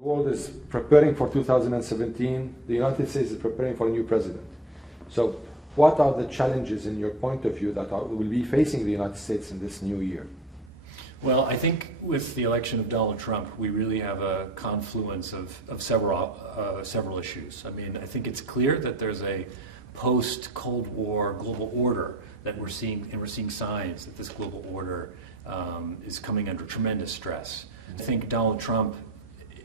The world is preparing for 2017. The United States is preparing for a new president. So what are the challenges in your point of view that will be facing the United States in this new year? Well, I think with the election of Donald Trump, we really have a confluence of several issues. I mean, I think it's clear that there's a post-Cold War global order that we're seeing, and we're seeing signs that this global order is coming under tremendous stress. I think Donald Trump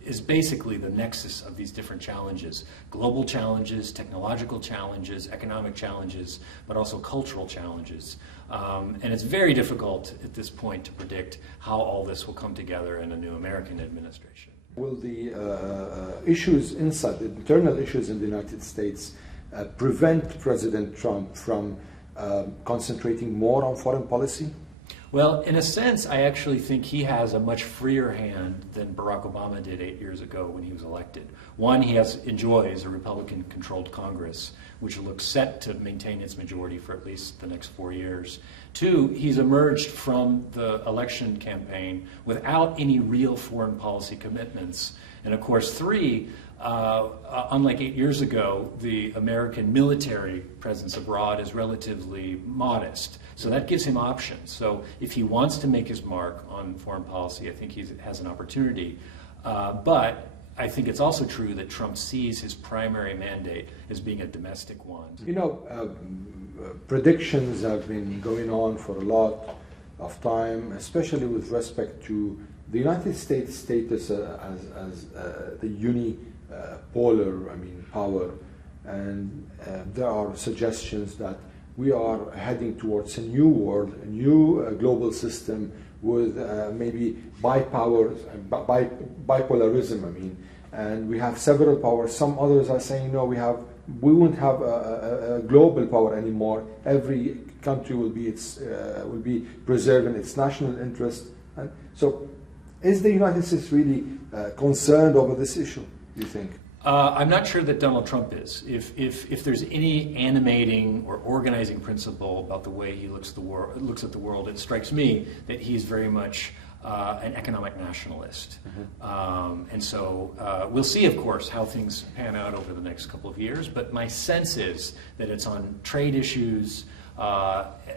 is basically the nexus of these different challenges: global challenges, technological challenges, economic challenges, but also cultural challenges. And it's very difficult at this point to predict how all this will come together in a new American administration. Will the issues inside, the internal issues in the United States, prevent President Trump from concentrating more on foreign policy? Well, in a sense, I actually think he has a much freer hand than Barack Obama did 8 years ago when he was elected. One, he enjoys a Republican-controlled Congress, which looks set to maintain its majority for at least the next 4 years. Two, he's emerged from the election campaign without any real foreign policy commitments. And of course, three, unlike 8 years ago, the American military presence abroad is relatively modest. So that gives him options. So if he wants to make his mark on foreign policy, I think he has an opportunity. But I think it's also true that Trump sees his primary mandate as being a domestic one. You know, predictions have been going on for a lot of time, especially with respect to the United States status as the unipolar, power. And there are suggestions that we are heading towards a new world, a new global system with maybe bipolarism. And we have several powers. Some others are saying no, we won't have a global power anymore. Every country will be preserving its national interest. And so, is the United States really concerned over this issue, do you think? I'm not sure that Donald Trump is. If there's any animating or organizing principle about the way he looks at the world, it strikes me that he's very much an economic nationalist. Mm-hmm. And so we'll see, of course, how things pan out over the next couple of years. But my sense is that it's on trade issues,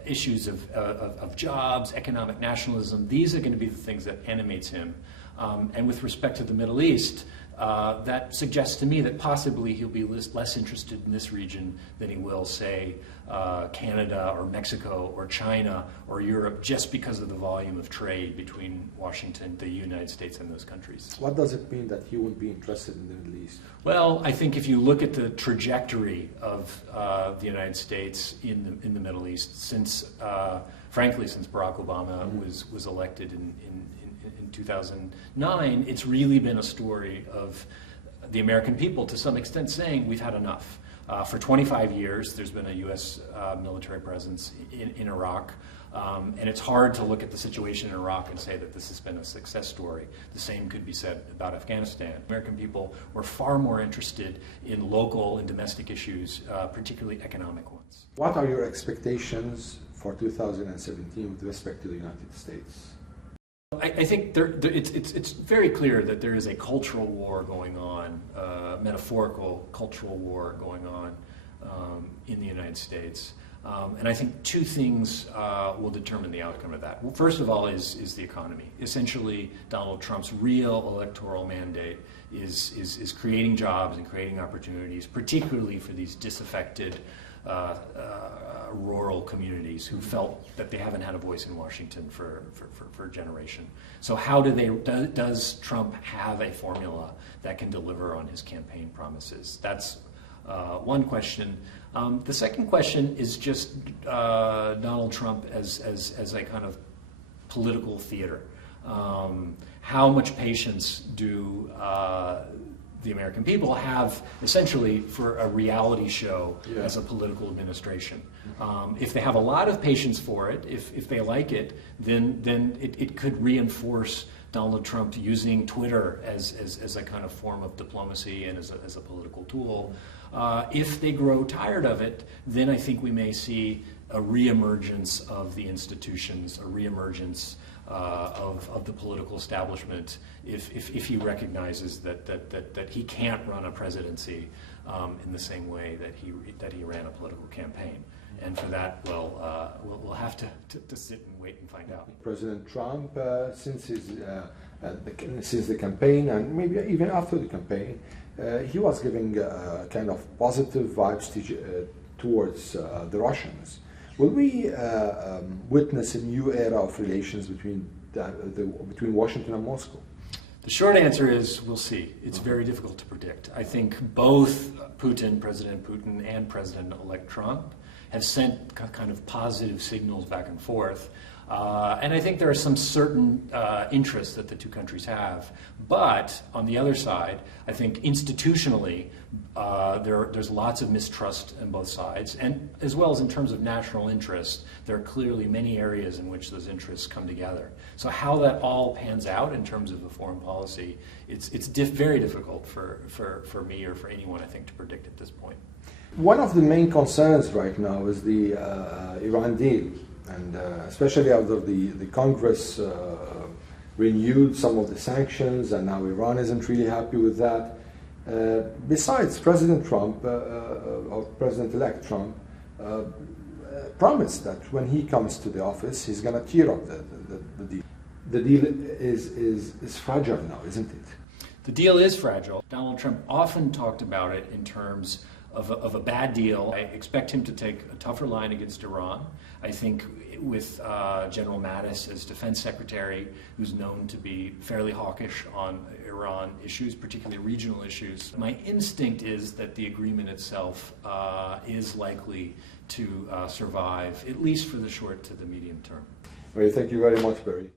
issues of jobs, economic nationalism. These are going to be the things that animates him. And with respect to the Middle East, that suggests to me that possibly he'll be less interested in this region than he will, say, Canada or Mexico or China or Europe, just because of the volume of trade between Washington, the United States, and those countries. What does it mean that he wouldn't be interested in the Middle East? Well, I think if you look at the trajectory of the United States in the Middle East, frankly, since Barack Obama mm-hmm. was elected in 2009, it's really been a story of the American people, to some extent, saying we've had enough. For 25 years, there's been a U.S. military presence in Iraq, and it's hard to look at the situation in Iraq and say that this has been a success story. The same could be said about Afghanistan. American people were far more interested in local and domestic issues, particularly economic ones. What are your expectations for 2017 with respect to the United States? I think it's very clear that there is a cultural war going on, metaphorical cultural war going on in the United States. And I think two things will determine the outcome of that. Well, first of all is the economy. Essentially, Donald Trump's real electoral mandate is creating jobs and creating opportunities, particularly for these disaffected rural communities who felt that they haven't had a voice in Washington for a generation. So how does Trump have a formula that can deliver on his campaign promises? That's one question. The second question is just Donald Trump as a kind of political theater. How much patience do the American people have, essentially, for a reality show as a political administration? If they have a lot of patience for it, if they like it, then it could reinforce Donald Trump using Twitter as a kind of form of diplomacy and as a political tool. If they grow tired of it, then I think we may see a reemergence of the institutions, a reemergence of the political establishment if he recognizes that he can't run a presidency in the same way that he ran a political campaign. And for that, we'll have to sit and wait and find out. President Trump, since the campaign, and maybe even after the campaign, he was giving kind of positive vibes towards the Russians. Will we witness a new era of relations between Washington and Moscow? The short answer is we'll see. It's very difficult to predict. I think both President Putin and President-elect Trump have sent kind of positive signals back and forth. And I think there are some certain interests that the two countries have. But on the other side, I think institutionally, there's lots of mistrust on both sides. And as well as in terms of national interest, there are clearly many areas in which those interests come together. So how that all pans out in terms of the foreign policy, it's very difficult for me or for anyone, I think, to predict at this point. One of the main concerns right now is the Iran deal. And especially after the Congress renewed some of the sanctions, and now Iran isn't really happy with that. Besides, President Trump, or President-elect Trump, promised that when he comes to the office, he's going to tear up the deal. The deal is fragile now, isn't it? The deal is fragile. Donald Trump often talked about it in terms of a bad deal. I expect him to take a tougher line against Iran. I think with General Mattis as defense secretary, who's known to be fairly hawkish on Iran issues, particularly regional issues, my instinct is that the agreement itself is likely to survive, at least for the short to the medium term. Well, thank you very much, Beri.